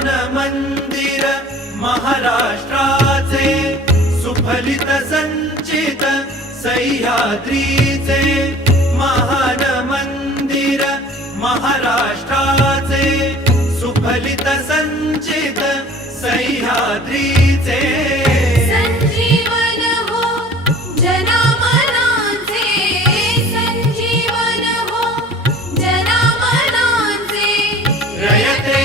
महान मंदिर महाराष्ट्राचे सुफलित संचित सह्याद्रीचे महान मंदिर महाराष्ट्राचे सुफलित संचित सह्याद्रीचे संजीवन हो जनामनांचे संजीवन हो जनामनांचे रयते